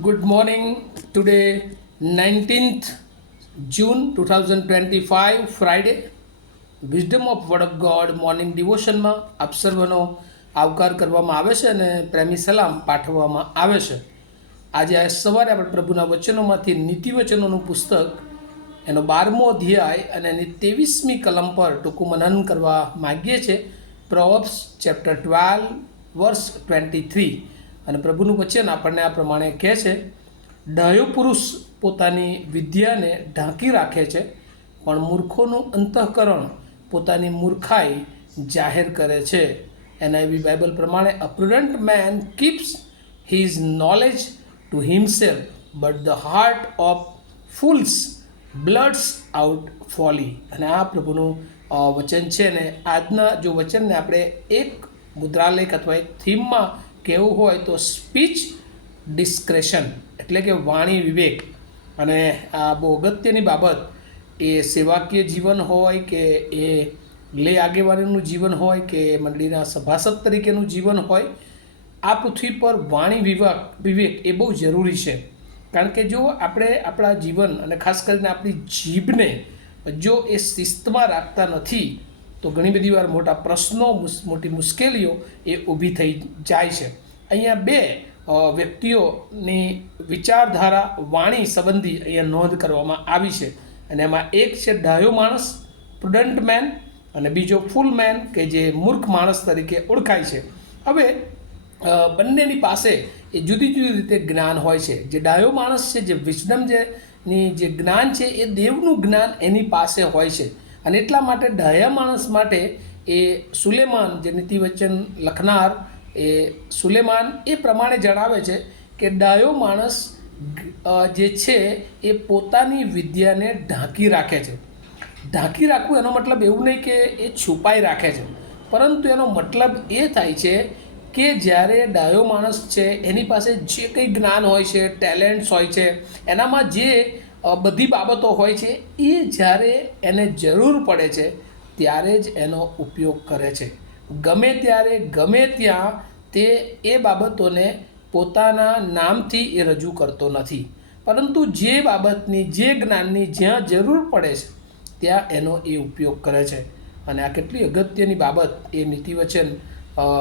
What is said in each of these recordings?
Good morning. Today, 19th June 2025, Friday. Wisdom of word of God morning ડિવોશનમાં આપ સર્વનો આવકાર કરવામાં આવે છે અને પ્રેમી સલામ પાઠવવામાં આવે છે. આજે આ સવારે આપણે પ્રભુના વચનોમાંથી નીતિવચનોનું પુસ્તક એનો 12મો અધ્યાય અને એની 23મી કલમ પર ટૂંકું મનન કરવા માગીએ છીએ. પ્રોવર્બ્સ ચેપ્ટર 12 વર્સ 23. અને પ્રભુનું વચન આપણને આ પ્રમાણે કહે છે, ડાયો પુરુષ પોતાની વિદ્યાને ઢાંકી રાખે છે, પણ મૂર્ખોનું અંતઃકરણ પોતાની મૂર્ખાઈ જાહેર કરે છે. NIV બાઇબલ પ્રમાણે, a prudent man keeps his knowledge to himself, but the heart of fools blurts out folly. અને આ પ્રભુનું વચન છે ને આજના જો વચનને આપણે એક મુદ્રાલેખ અથવા એક થીમમાં કહેવું હોય તો સ્પીચ ડિસ્ક્રેશન એટલે કે વાણી વિવેક. અને આ બહુ અગત્યની બાબત, એ સેવાકીય જીવન હોય કે એ લે આગેવાનીનું જીવન હોય કે મંડળીના સભાસદ તરીકેનું જીવન હોય, આ પૃથ્વી પર વાણી વિવેક એ બહુ જરૂરી છે. કારણ કે જો આપણે આપણા જીવન અને ખાસ કરીને આપણી જીભને જો એ શિસ્તમાં રાખતા નથી તો ઘણી બધી વાર મોટા પ્રશ્નો, મોટી મુશ્કેલીઓ એ ઊભી થઈ જાય છે. અહીંયા બે વ્યક્તિઓની વિચારધારા વાણી સંબંધી અહીંયા નોંધ કરવામાં આવી છે. અને એમાં એક છે ડાયો માણસ, પ્રુડન્ટ મેન, અને બીજો ફૂલ મેન કે જે મૂર્ખ માણસ તરીકે ઓળખાય છે. હવે બંનેની પાસે એ જુદી જુદી રીતે જ્ઞાન હોય છે. જે ડાયો માણસ છે, જે વિઝડમ ની જે જ્ઞાન છે, એ દેવનું જ્ઞાન એની પાસે હોય છે. અને એટલા માટે ડાયા માણસ માટે એ સુલેમાન, જે નીતિવચન લખનાર એ સુલેમાન એ પ્રમાણે જણાવે છે કે ડાયો માણસ જે છે એ પોતાની વિદ્યાને ઢાંકી રાખે છે. ઢાંકી રાખવું એનો મતલબ એવું નહીં કે એ છુપાઈ રાખે છે, પરંતુ એનો મતલબ એ થાય છે કે જ્યારે ડાયો માણસ છે એની પાસે જે કંઈ જ્ઞાન હોય છે, ટેલેન્ટ્સ હોય છે, એનામાં જે બધી બાબતો હોય છે, એ જ્યારે એને જરૂર પડે છે ત્યારે જ એનો ઉપયોગ કરે છે. ગમે ત્યારે ગમે ત્યાં તે એ બાબતોને પોતાના નામથી એ રજૂ કરતો નથી, પરંતુ જે બાબતની, જે જ્ઞાનની જ્યાં જરૂર પડે છે ત્યાં એનો એ ઉપયોગ કરે છે. અને આ કેટલી અગત્યની બાબત એ નીતિવચન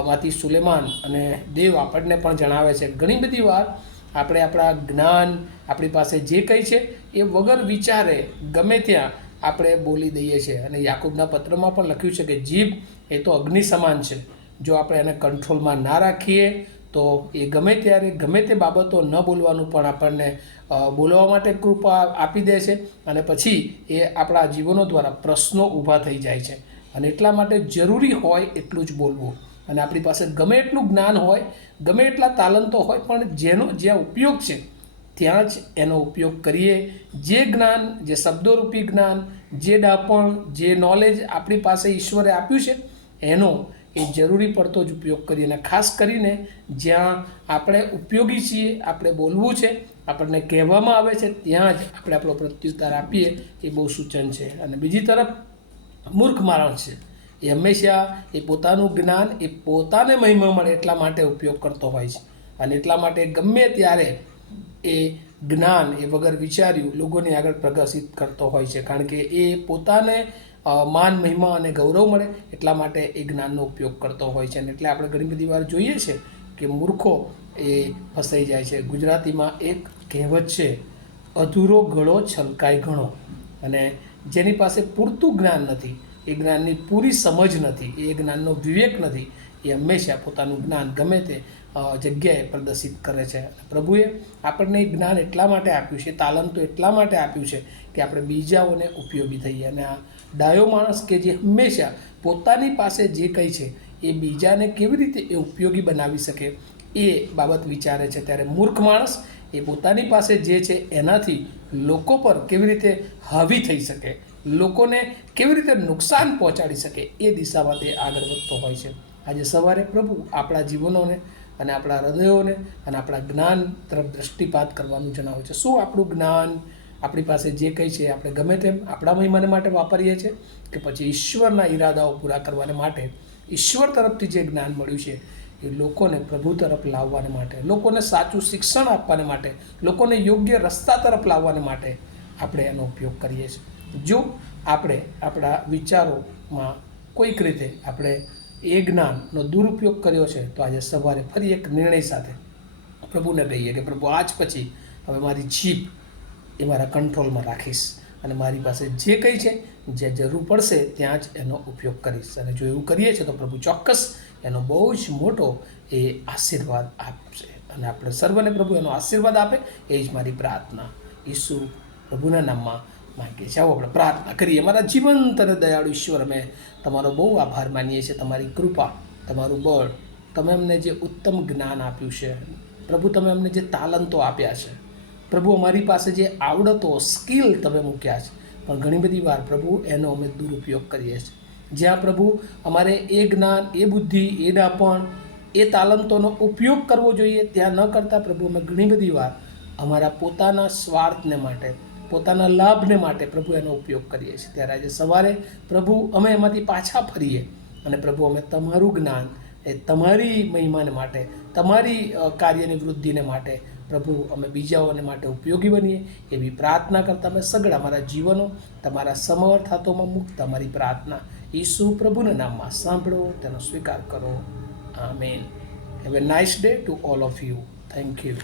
માંથી સુલેમાન અને દેવ આપણને પણ જણાવે છે. ઘણી બધી વાર આપણે આપણા જ્ઞાન, આપણી પાસે જે કંઈ છે એ વગર વિચારે ગમે ત્યાં આપણે બોલી દઈએ છીએ. અને યાકૂબના પત્રમાં પણ લખ્યું છે કે જીભ એ તો અગ્નિ સમાન છે. જો આપણે એને કંટ્રોલમાં ના રાખીએ તો એ ગમે ત્યારે ગમે તે બાબતો ન બોલવાનું પણ આપણને બોલવા માટે કૃપા આપી દે છે. અને પછી એ આપણા જીવનો દ્વારા પ્રશ્નો ઊભા થઈ જાય છે. અને એટલા માટે જરૂરી હોય એટલું જ બોલવું. અને આપણી પાસે ગમે એટલું જ્ઞાન હોય, ગમે એટલા તાલંતો હોય, પણ જેનો જ્યાં ઉપયોગ છે ત્યાં જ એનો ઉપયોગ કરીએ. જે જ્ઞાન, જે શબ્દોરૂપી જ્ઞાન, જે ડાપણ, જે નોલેજ આપણી પાસે ઈશ્વરે આપ્યું છે એનો એ જરૂરી પડતો જ ઉપયોગ કરીએ. અને ખાસ કરીને જ્યાં આપણે ઉપયોગી છીએ, આપણે બોલવું છે, આપણને કહેવામાં આવે છે, ત્યાં જ આપણે આપણો પ્રત્યુત્તર આપીએ, એ બહુ સૂચન છે. અને બીજી તરફ મૂર્ખ માણસ છે, એ હંમેશા એ પોતાનું જ્ઞાન એ પોતાને મહિમા મળે એટલા માટે ઉપયોગ કરતો હોય છે. અને એટલા માટે ગમે ત્યારે એ જ્ઞાન એ વગર વિચાર્યું લોકોની આગળ પ્રદર્શિત કરતો હોય છે. કારણ કે એ પોતાને માન, મહિમા અને ગૌરવ મળે એટલા માટે એ જ્ઞાનનો ઉપયોગ કરતો હોય છે. અને એટલે આપણે ઘણી બધી વાર જોઈએ છે કે મૂર્ખો એ ફસાઈ જાય છે. ગુજરાતીમાં એક કહેવત છે, અધૂરો ઘડો છલકાય ઘણો. અને જેની પાસે પૂરતું જ્ઞાન નથી, એ જ્ઞાનની પૂરી સમજ નથી, એ જ્ઞાનનો વિવેક નથી, એ હંમેશા પોતાનું જ્ઞાન ગમે તે જગ્યાએ પ્રદર્શિત કરે છે. પ્રભુએ આપણને જ્ઞાન એટલા માટે આપ્યું છે, તાલંતો એટલા માટે આપ્યું છે કે આપણે બીજાઓને ઉપયોગી થઈએ. અને આ ડાયો માણસ કે જે હંમેશા પોતાની પાસે જે કંઈ છે એ બીજાને કેવી રીતે એ ઉપયોગી બનાવી શકે એ બાબત વિચારે છે. ત્યારે મૂર્ખ માણસ એ પોતાની પાસે જે છે એનાથી લોકો પર કેવી રીતે હાવી થઈ શકે, લોકોને કેવી રીતે નુકસાન પહોંચાડી શકે, એ દિશામાં તે આગળ વધતો હોય છે. આજે સવારે પ્રભુ આપણા જીવનોને અને આપણા હૃદયોને અને આપણા જ્ઞાન તરફ દૃષ્ટિપાત કરવાનું જણાવે છે. શું આપણું જ્ઞાન, આપણી પાસે જે કંઈ છે આપણે ગમે તેમ આપણા મહિમાને માટે વાપરીએ છીએ, કે પછી ઈશ્વરના ઈરાદાઓ પૂરા કરવાને માટે ઈશ્વર તરફથી જે જ્ઞાન મળ્યું છે એ લોકોને પ્રભુ તરફ લાવવાને માટે, લોકોને સાચું શિક્ષણ આપવાને માટે, લોકોને યોગ્ય રસ્તા તરફ લાવવાને માટે આપણે એનો ઉપયોગ કરીએ છીએ. જો આપણે આપણા વિચારોમાં કોઈક રીતે આપણે એ જ્ઞાનનો દુરુપયોગ કર્યો છે, તો આજે સવારે ફરી એક નિર્ણય સાથે પ્રભુને કહીએ કે પ્રભુ આજ પછી હવે મારી જીભ એ મારા કંટ્રોલમાં રાખીશ અને મારી પાસે જે કંઈ છે, જે જરૂર પડશે ત્યાં જ એનો ઉપયોગ કરીશ. અને જો એવું કરીએ છીએ તો પ્રભુ ચોક્કસ એનો બહુ જ મોટો એ આશીર્વાદ આપશે અને આપણે સર્વને પ્રભુ એનો આશીર્વાદ આપે, એ જ મારી પ્રાર્થના ઈસુ પ્રભુના નામમાં માંગીએ છીએ. આવો આપણે પ્રાર્થના કરીએ. મારા જીવંત અને દયાળુ ઈશ્વર, અમે તમારો બહુ આભાર માનીએ છીએ. તમારી કૃપા, તમારું બળ, તમે અમને જે ઉત્તમ જ્ઞાન આપ્યું છે પ્રભુ, તમે અમને જે તાલંતો આપ્યા છે પ્રભુ, અમારી પાસે જે આવડતો સ્કિલ તમે મૂક્યા છે, પણ ઘણી બધી વાર પ્રભુ એનો અમે દુરુપયોગ કરીએ છીએ. જ્યાં પ્રભુ અમારે એ જ્ઞાન, એ બુદ્ધિ, એ ડાપણ, એ તાલંતોનો ઉપયોગ કરવો જોઈએ ત્યાં ન કરતાં પ્રભુ અમે ઘણી બધી વાર અમારા પોતાના સ્વાર્થને માટે, પોતાના લાભને માટે પ્રભુ એનો ઉપયોગ કરીએ છીએ. ત્યારે આજે સવારે પ્રભુ અમે એમાંથી પાછા ફરીએ અને પ્રભુ અમે તમારું જ્ઞાન એ તમારી મહિમાને માટે, તમારી કાર્યની વૃદ્ધિને માટે પ્રભુ અમે બીજાઓને માટે ઉપયોગી બનીએ એવી પ્રાર્થના કરતા અમે સગળા અમારા જીવનો તમારા સમર્થ હાથોમાં મૂકતા અમારી પ્રાર્થના ઈસુ પ્રભુના નામમાં સાંભળો, તેનો સ્વીકાર કરો. Amen. Have a nice day to all of you. Thank you.